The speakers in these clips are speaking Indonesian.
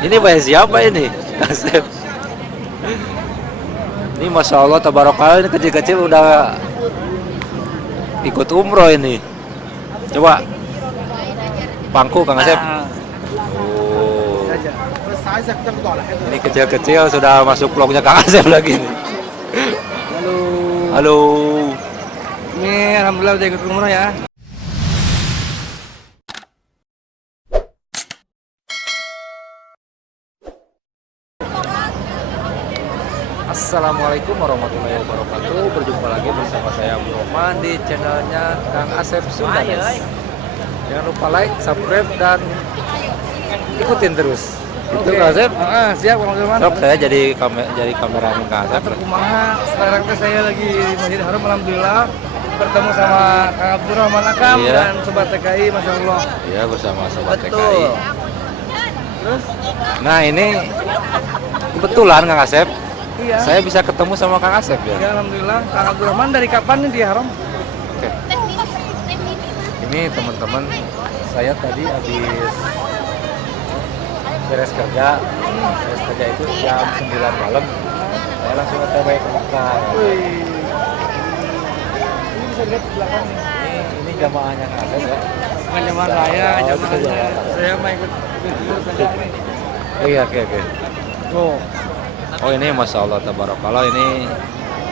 Ini bayar siapa ini? Asep. Ini Masya Allah tabarakallah, ini kecil-kecil udah ikut umroh ini. Coba pangku Kang Asep. Oh. Ini kecil-kecil sudah masuk vlognya Kang Asep lagi nih. Halo. Halo. Ini alhamdulillah udah ikut umroh ya. Assalamualaikum warahmatullahi wabarakatuh. Berjumpa lagi bersama saya Roman di channelnya Kang Asep Sundanes. Jangan lupa like, subscribe, dan ikutin terus. Itu Kang Asep. Siap Kang Roman. Sok saya jadi kameramen Kang Asep. Kumaha sekarang saya lagi di Masjid Haram, alhamdulillah bertemu sama Kang Abdurrahman Akam dan Sobat TKI, Masya Allah. Iya, bersama Sobat Betul. TKI. Terus? Nah, ini kebetulan Kang Asep, Iya. saya bisa ketemu sama Kang Asep ya. Ya, alhamdulillah. Kang Abdurrahman dari kapan nih di Haram? Oke. Ini teman-teman, saya tadi habis beres kerja. Beres kerja itu jam 9 malam. Saya langsung otw ke Mekah. Wih. Ini bisa lihat di belakang nih. Ini jamaahnya Kang Asep ya. Bukan jamaah saya, Oh, jamaahnya. itu ya. Saya mau ikut dulu saja nih. Iya, oke. Tuh. Oh, ini Masya Allah tabarakallah, ini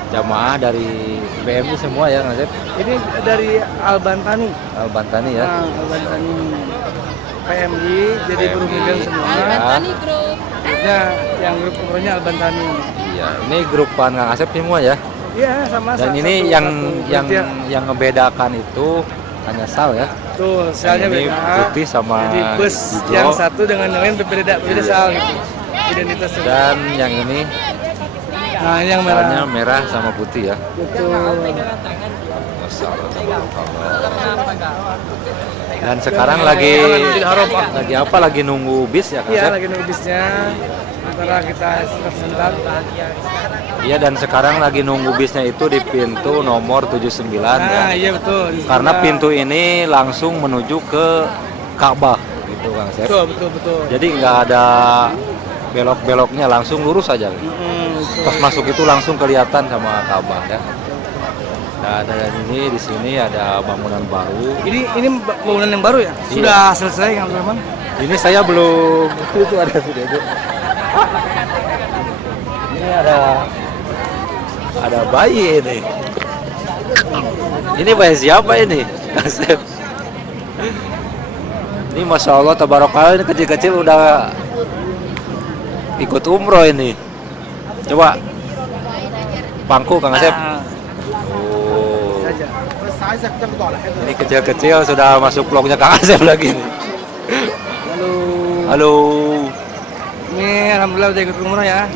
jamaah dari BMU semua ya Kang Asep. Ini dari Al-Bantani. Al-Bantani ya. Nah, Al-Bantani. PMI, jadi PMI. buruh migran semua. Al-Bantani Group. Ya, yang grup umrohnya Al-Bantani. Iya, ini grupan Kang Asep semua ya. Iya, sama. Dan ini satu- yang berarti ya. yang ngebedakan itu hanya sal ya. Tuh, selnya Ini beda. putih sama Jadi bus hijau. yang satu dengan yang lain berbeda Iya. sal gitu. Identitasnya. Dan yang ini Nah, ini yang salnya merah. merah sama putih ya. Betul. Masya Allah tabarakallah. Dan sekarang lagi apa? Lagi nunggu bis ya Kang Iya, Asep? lagi nunggu bisnya. Antara kita istirahat sebentar. Iya, dan sekarang lagi nunggu bisnya itu di pintu nomor 79 Nah, ya. iya betul. Di Karena sebelah. pintu ini langsung menuju ke Ka'bah gitu Kang Asep. Betul. Jadi nggak ada belok-beloknya, langsung lurus aja. Betul. Pas masuk itu langsung kelihatan sama Ka'bah ya. Nah, dan ini di sini ada bangunan baru. Ini bangunan yang baru ya? Iya. Sudah selesai Kang Abdurrahman? Ini saya belum itu ada sudah itu. Ini ada bayi ini. Ini bayi siapa ini? Asep. Ini Masya Allah tabarakallah, ini kecil-kecil udah ikut umroh ini. Coba pangku Kang Asep. Oh. Saja. Ini kecil-kecil sudah masuk vlognya Kang Asep lagi nih. Halo. Halo. Ini alhamdulillah udah ikut umroh ya.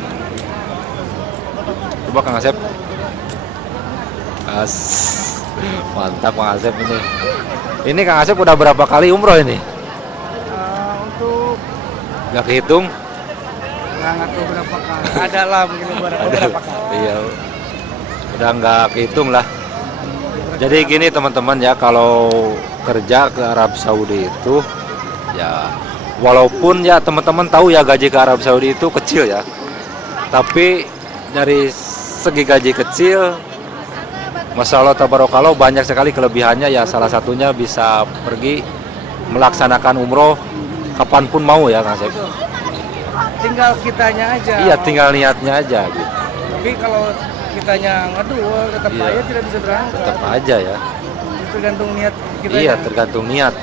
Coba Kang Asep. Mantap Kang Asep ini. Ini Kang Asep udah berapa kali umroh ini? Untuk Gak kehitung? nggak tahu berapa kali. Ada lah mungkin berapa kali. Iya. Udah nggak kehitung lah. Jadi gini teman-teman ya, kalau kerja ke Arab Saudi itu ya, walaupun ya teman-teman tahu ya gaji ke Arab Saudi itu kecil ya, tapi dari segi gaji kecil, Masya Allah tabarakallah, banyak sekali kelebihannya ya. Salah satunya bisa pergi melaksanakan umroh kapanpun mau ya Kang Asep. Tinggal kitanya aja. Iya, tinggal niatnya aja gitu. Tapi kalau kitanya ngedul tetap Iya. aja tidak bisa berangkat. Tetap aja ya. Tergantung niat kita. Iya, tergantung niat.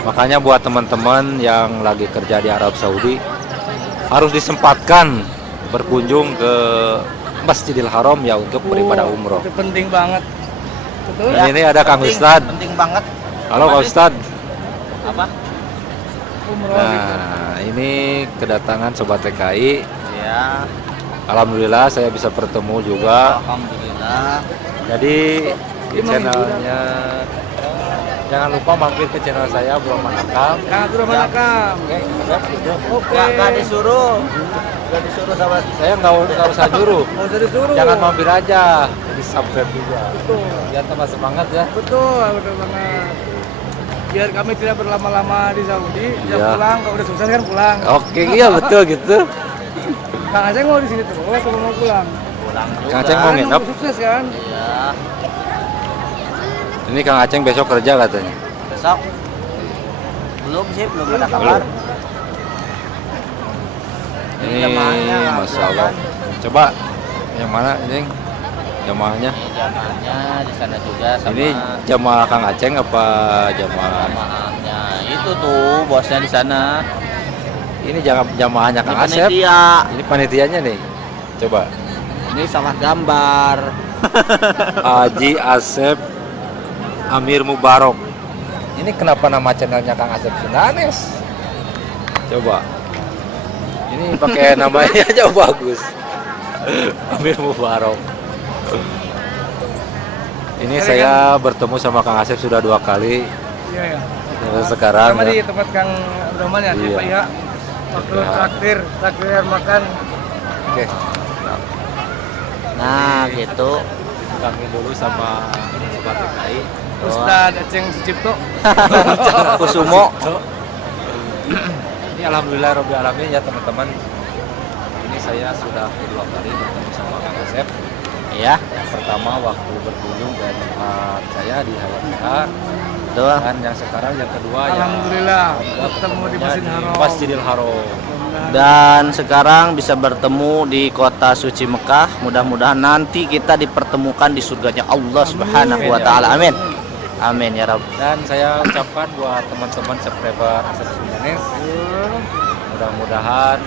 Makanya buat teman-teman yang lagi kerja di Arab Saudi, harus disempatkan berkunjung ke Masjidil Haram ya untuk beribadah umroh. Itu penting banget. Betul. Dan ini ada Kang Ustad. Penting banget. Halo Kang Ustad. Apa? Umroh gitu. Nah, ini kedatangan Sobat TKI. Ya, Alhamdulillah saya bisa bertemu juga. alhamdulillah. Jadi di Gimana channelnya, jangan lupa mampir ke channel saya Abdurrahman Akam. Kang Abdurrahman Akam. Oke. Nggak disuruh sahabat. Saya nggak usah juru. Mau usah disuruh. Jangan mampir aja, di subscribe juga. Betul. Biar tambah semangat ya. Betul banget. biar kami tidak berlama-lama di Saudi, bisa Iya. pulang, kalau udah sukses kan pulang. Oke, iya betul gitu. Kang Aceh mau di sini terus, atau mau pulang? Pulang juga. Kang Aceh mau Kan nginep. nunggu sukses kan? Iya. Ini Kang Aceng besok kerja katanya. Besok. Belum sih, belum ada kabar. Ini Jamaahnya nggak Masya Allah. Coba yang mana ini jamaahnya? Ini jamaahnya di sana juga sama Ini jamaah Kang Aceng apa jamaah? jamaahnya. Itu tuh bosnya di sana. Ini jamaahnya Kang Ini Asep. panitia. Ini panitianya nih. Coba. Ini salah gambar. Haji Asep Amir Mubarok. Ini kenapa nama channelnya Kang Asep Sundanes? Coba. Ini pakai namanya aja bagus. Amir Mubarok. Ini saya bertemu sama Kang Asep sudah 2 kali. Iya ya. Sekarang Sama ya. di tempat Kang Abdurrahman ya, di Iya. Paya. Waktu Ya. traktir makan. Oke. Nah, gitu. Kami dulu sama Sobat TKI. Ustadz Aceng Sucipto. Kusumo. Ini alhamdulillah Rabbil Alamin ya teman-teman. Ini saya sudah kedua kali bertemu sama Kang Asep. Iya, Yang pertama waktu berkunjung ke tempat saya di Hayatnya. betul. Dan yang sekarang yang kedua Alhamdulillah, ya ketemu di ketemunya Masjidil Haram. Masjidil Haram. Dan sekarang bisa bertemu di kota suci Mekah. Mudah-mudahan nanti kita dipertemukan di surganya Allah Subhanahu wa taala. Amin. Amin ya Rabb. Dan saya ucapkan buat teman-teman subscriber Asep Sundanes, mudah-mudahan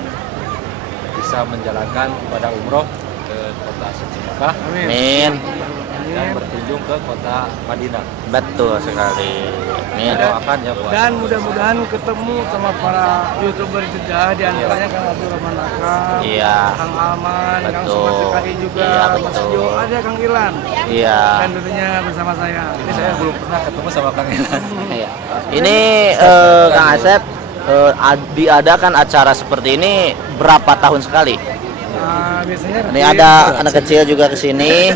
bisa menjalankan ibadah umroh ke kota suci Mekah Amin. Amin. dan berkunjung ke kota Madinah. Betul sekali. Amin. Doakan ya buat Dan mudah-mudahan ketemu sama para youtuber Jeddah, di antaranya Kang Abdurrahman Akram, Iya. Kang Alman, Kang Betul. Sobat TKI juga, Iya, Mas betul. Jo, ada Kang Ilan, Iya. dan tentunya bersama saya. Ini saya belum pernah ketemu sama Kang Ilan. Iya. Ini Kang Asep diadakan acara seperti ini berapa tahun sekali? Biasanya Ini ada anak kecil juga ke sini.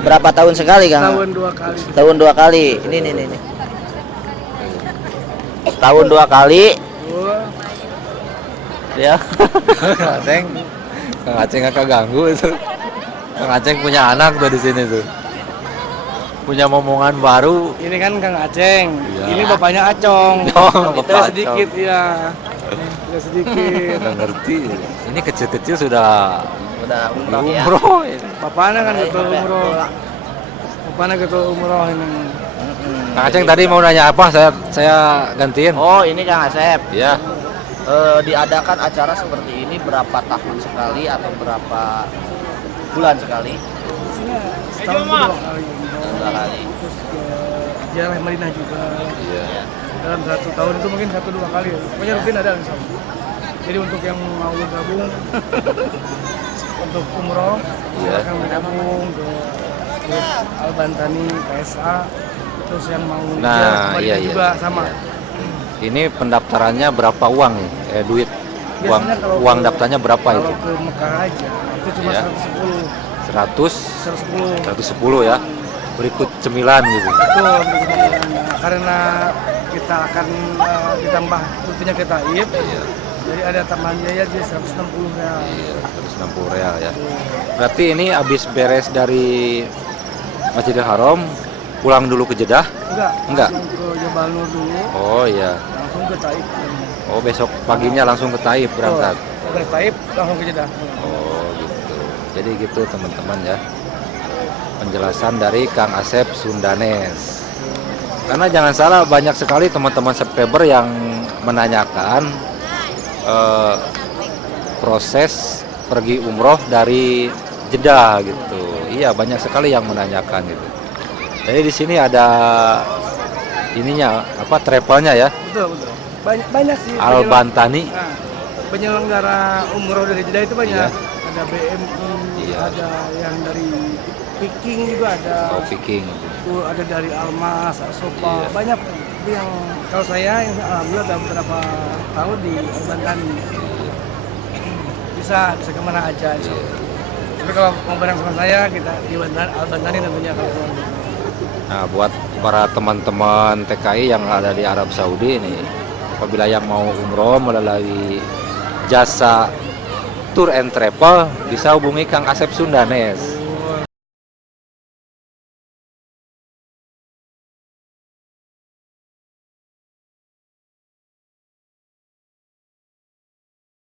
Berapa tahun sekali, Kang? tahun 2 kali. Setahun 2 kali. Ini. Setahun 2 kali. Tuh. Ya. Kang Aceng nggak keganggu itu. Kang Aceng punya anak tuh di sini tuh. Punya momongan baru. Ini kan Kang Aceng, Iya. ini bapaknya Acong. Oh, Kita Bapak sedikit ya, kita sedikit. Nggak ngerti. Ini kecil-kecil sudah Udah umroh ya. umroh. Bapaknya kan ketua umroh, bapaknya ketua umroh ini. Kang Aceng tadi mau nanya apa? Saya gantiin. Oh, ini Kang Asep. Ya. Diadakan acara seperti ini berapa tahun sekali atau berapa bulan sekali? Setahun 2 kali. 2 kali. Terus ke Jarah Madinah juga. Iya. Dalam 1 tahun itu mungkin 1-2 kali. Pokoknya rutin ada insya Allah. Jadi untuk yang mau gabung untuk umroh, silakan bergabung ke grup Al-Bantani KSA. Terus yang mau Nah, Jarah ke Madinah iya. juga sama. Ini pendaftarannya berapa uang nih? Duit. Uang Biasanya kalau uang ke- daftarnya berapa Kalau itu? ke Mekah aja itu cuma Iya. 110, 100 110. 110 ya. Berikut cemilan gitu. Betul, karena kita akan ditambah rutenya ke Taib, jadi ada tambahan biaya di 160 ya. Iya, 160 real ya. Berarti ini habis beres dari Masjidil Haram, pulang dulu ke Jeddah? Enggak. Langsung ke Jabal Nur dulu, Oh iya. langsung ke Taib. Oh besok paginya langsung ke Taif berangkat. Dari Taib langsung ke Jeddah. Oh gitu. Jadi gitu teman-teman ya. Penjelasan dari Kang Asep Sundanes. Karena jangan salah banyak sekali teman-teman subscriber yang menanyakan proses pergi umroh dari Jeddah gitu. Iya banyak sekali yang menanyakan gitu. Jadi di sini ada ininya apa travelnya ya, Betul, betul. Banyak sih. Al-Bantani. Nah, penyelenggara umroh dari Jeddah itu banyak. Iya. Ada BMI, Iya. ada yang dari Viking juga ada. Oh, Viking. Itu ada dari Almas, Asopa, Iya. banyak. Tapi yang kalau saya yang alhamdulillah udah beberapa tahun di Al-Bantani. Bisa kemana aja. Insya Allah. Tapi kalau mau bareng sama saya kita di Al-Bantani tentunya kalau Nah, buat para teman-teman TKI yang ada di Arab Saudi ini, apabila yang mau umroh melalui jasa Tour and Travel, bisa hubungi Kang Asep Sundanes.